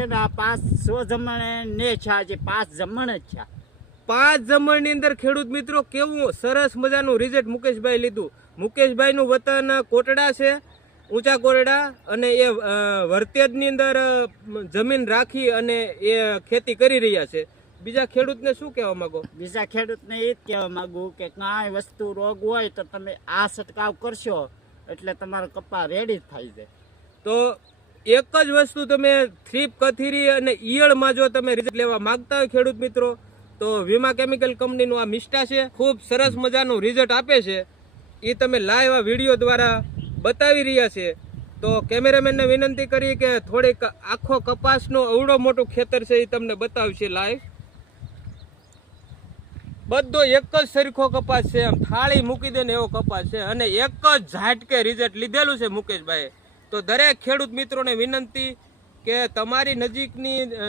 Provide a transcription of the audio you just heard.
કે ના 500 જમણે ને છે, આજે 5 જમણ જ છે. 5 જમણ ની અંદર ખેડૂત મિત્રો કેવું સરસ મજાનું રિઝલ્ટ મુકેશભાઈ લીધું. મુકેશભાઈ નું વતન કોટડા છે, ઊંચા કોટડા, અને એ વરતેજ ની અંદર જમીન રાખી અને એ ખેતી કરી રહ્યા છે. બીજા ખેડૂતને શું કહેવા માંગો? બીજા ખેડૂતને એ જ કહેવા માંગુ કે કાંઈ વસ્તુ રોગ હોય તો તમે આ છંટકાવ કરશો એટલે તમારો કપા રેડી થઈ જાય. તો એક જ વસ્તુ તમે થ્રીપ કથીરી અને ઈયળમાં જો તમે રિઝલ્ટ લેવા માંગતા હોય ખેડૂત મિત્રો, તો વીમા કેમિકલ કંપનીનું આ મિસ્ટા છે, ખૂબ સરસ મજાનું રિઝલ્ટ આપે છે. એ તમે લાઈવ આ વિડીયો દ્વારા બતાવી રહ્યા છે. તો કેમેરામેનને વિનંતી કરી કે થોડીક આખો કપાસનો અવડો મોટું ખેતર છે એ તમને બતાવશે લાઈવ. બધો એક જ સરખો કપાસ છે, એમ થાળી મૂકી દે ને એવો કપાસ છે, અને એક જ ઝાટકે રિઝલ્ટ લીધેલું છે મુકેશભાઈ. તો દરેક ખેડૂત મિત્રોને વિનંતી કે તમારી નજીકની